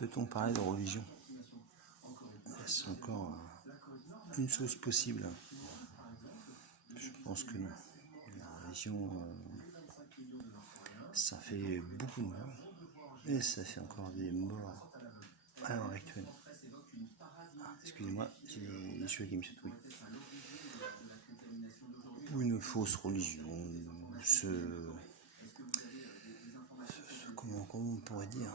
Peut-on parler de religion? Est-ce encore une chose possible? Je pense que non. La religion, ça fait beaucoup de morts. Et ça fait encore des morts à l'heure actuelle. Excusez-moi, j'ai les cheveux qui me chatouillent. Ou une fausse religion, comment on pourrait dire,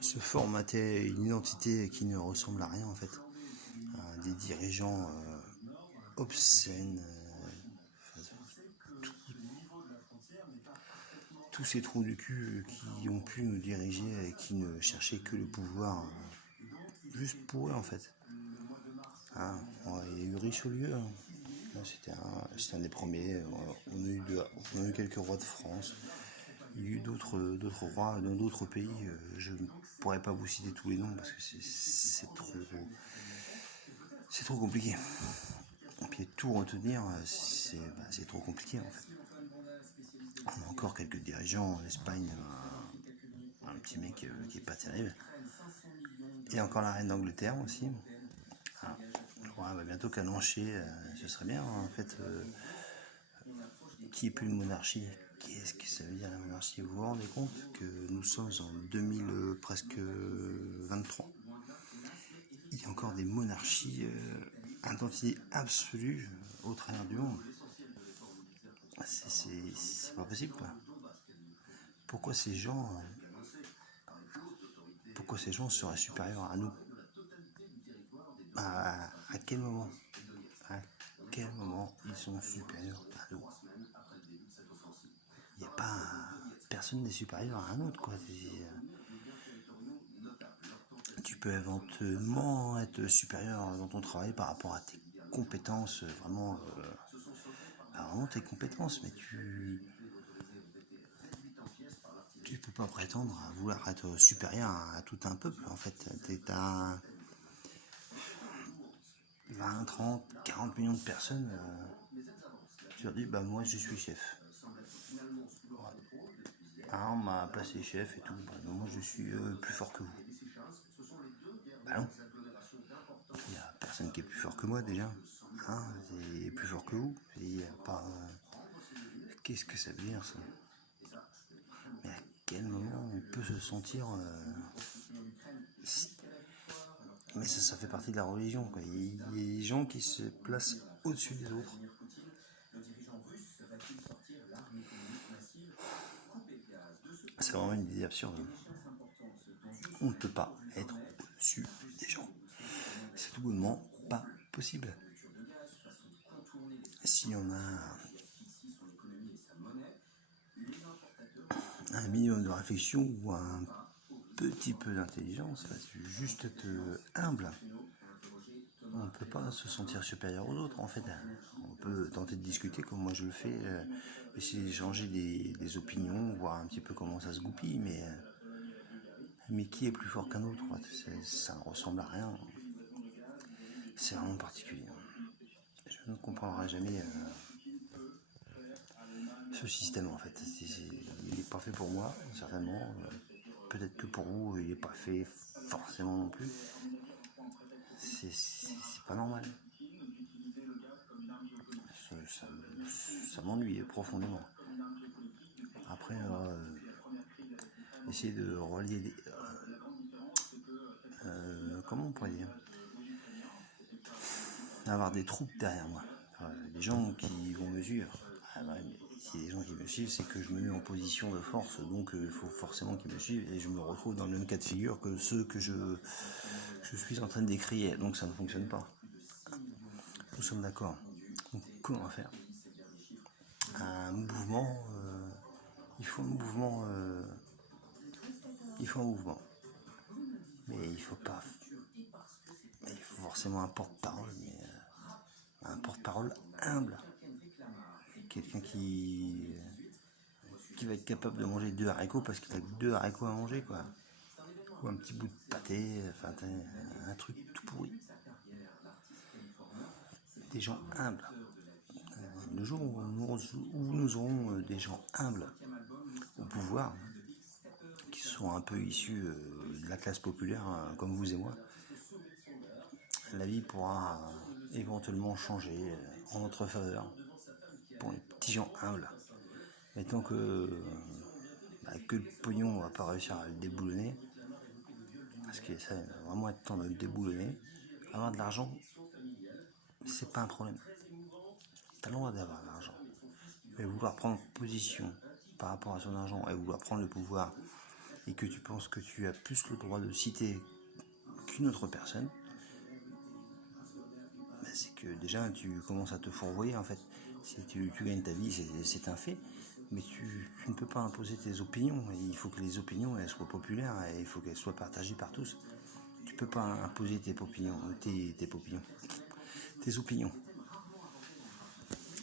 se formater une identité qui ne ressemble à rien en fait. Des dirigeants obscènes, tous ces trous du cul qui ont pu nous diriger et qui ne cherchaient que le pouvoir juste pour eux en fait. Il y a eu Richelieu, c'était un des premiers. On a eu quelques rois de France. Il y a eu d'autres rois dans d'autres pays. Je ne pourrais pas vous citer tous les noms parce que c'est trop compliqué. Et puis tout retenir, c'est trop compliqué en fait. On a encore quelques dirigeants en Espagne, un petit mec qui est pas terrible. Et encore la reine d'Angleterre aussi. Le roi va bientôt canoncher, ce serait bien en fait. Qui est plus une monarchie? Qu'est-ce que ça veut dire la monarchie? Vous vous rendez compte que nous sommes en 2023? Il y a encore des monarchies identité absolue au travers du monde. C'est pas possible quoi. Pourquoi ces gens seraient supérieurs à nous? À quel moment? À quel moment ils sont supérieurs à nous? Il n'y a pas... Personne n'est supérieur à un autre quoi. Tu peux éventuellement être supérieur dans ton travail par rapport à tes compétences, vraiment tes compétences, mais tu peux pas prétendre à vouloir être supérieur à tout un peuple en fait. T'es à 20, 30, 40 millions de personnes, tu leur dis moi je suis chef. On m'a placé chef et tout, moi je suis plus fort que vous. Non. Il n'y a personne qui est plus fort que moi déjà. C'est plus fort que vous. Il y a pas... Qu'est-ce que ça veut dire ça? Mais à quel moment on peut se sentir... Mais ça fait partie de la religion quoi. Il y a des gens qui se placent au-dessus des autres. C'est vraiment une idée absurde. On ne peut pas être au-dessus des gens. C'est tout bonnement pas possible. Si on a un minimum de réflexion ou un petit peu d'intelligence, juste être humble, on ne peut pas se sentir supérieur aux autres en fait. On peut tenter de discuter comme moi je le fais, essayer d'échanger des opinions, voir un petit peu comment ça se goupille, mais qui est plus fort qu'un autre en fait, ça ne ressemble à rien. C'est vraiment particulier. Je ne comprendrai jamais ce système en fait. Il n'est pas fait pour moi, certainement. Peut-être que pour vous, il n'est pas fait forcément non plus. C'est pas normal. Ça m'ennuie profondément. Après, essayer de relier des... comment on pourrait dire? Avoir des troupes derrière moi. Des gens qui vont me suivre. Si les gens qui me suivent, c'est que je me mets en position de force, donc il faut forcément qu'ils me suivent et je me retrouve dans le même cas de figure que ceux que je suis en train de décrire, donc ça ne fonctionne pas. Nous sommes d'accord. Donc comment faire? Un mouvement, il faut un mouvement, mais il faut pas, il faut forcément un porte-parole, mais un porte-parole humble, quelqu'un qui va être capable de manger 2 haricots parce qu'il a que 2 haricots à manger quoi, ou un petit bout de pâté, enfin un truc tout pourri. Des gens humbles. Le jour où nous aurons des gens humbles au pouvoir, qui se sont un peu issus de la classe populaire, comme vous et moi, la vie pourra éventuellement changer en notre faveur pour les petits gens humbles. Mais tant que le pognon ne va pas réussir à le déboulonner, parce que ça va vraiment être temps de le déboulonner, avoir de l'argent, c'est pas un problème. T'as le droit d'avoir de l'argent. Mais vouloir prendre position par rapport à son argent et vouloir prendre le pouvoir et que tu penses que tu as plus le droit de citer qu'une autre personne, c'est que déjà tu commences à te fourvoyer en fait. Si tu gagnes ta vie, c'est un fait, mais tu ne peux pas imposer tes opinions. Il faut que les opinions elles soient populaires et il faut qu'elles soient partagées par tous. Tu peux pas imposer tes opinions, tes opinions.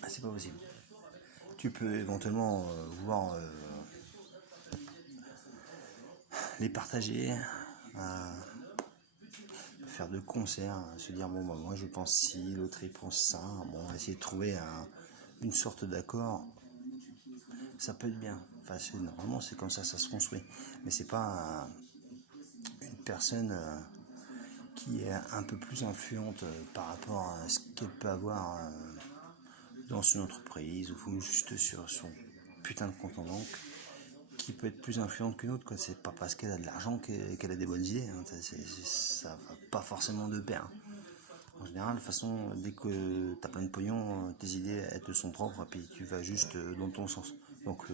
C'est pas possible. Tu peux éventuellement vouloir les partager, faire de concerts, se dire bon bah moi je pense ci, l'autre il pense ça, bon on va essayer de trouver une sorte d'accord. Ça peut être bien. Enfin, normalement c'est comme ça se construit. Mais c'est pas une personne qui est un peu plus influente par rapport à ce qu'elle peut avoir dans son entreprise ou juste sur son putain de compte en banque, qui peut être plus influente qu'une autre, quoi. C'est pas parce qu'elle a de l'argent qu'elle a des bonnes idées, hein. Ça va pas forcément de pair. En général, de toute façon, dès que t'as plein de pognon, tes idées elles te sont propres et puis tu vas juste dans ton sens. Donc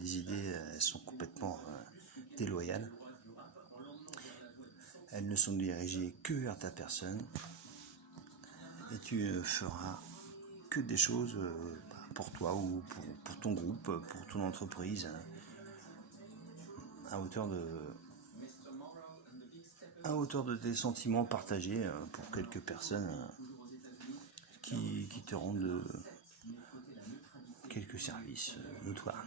les idées elles sont complètement déloyales. Elles ne sont dirigées que vers ta personne et tu feras que des choses pour toi ou pour ton groupe, pour ton entreprise, à hauteur de tes sentiments partagés pour quelques personnes qui te rendent quelques services notoires.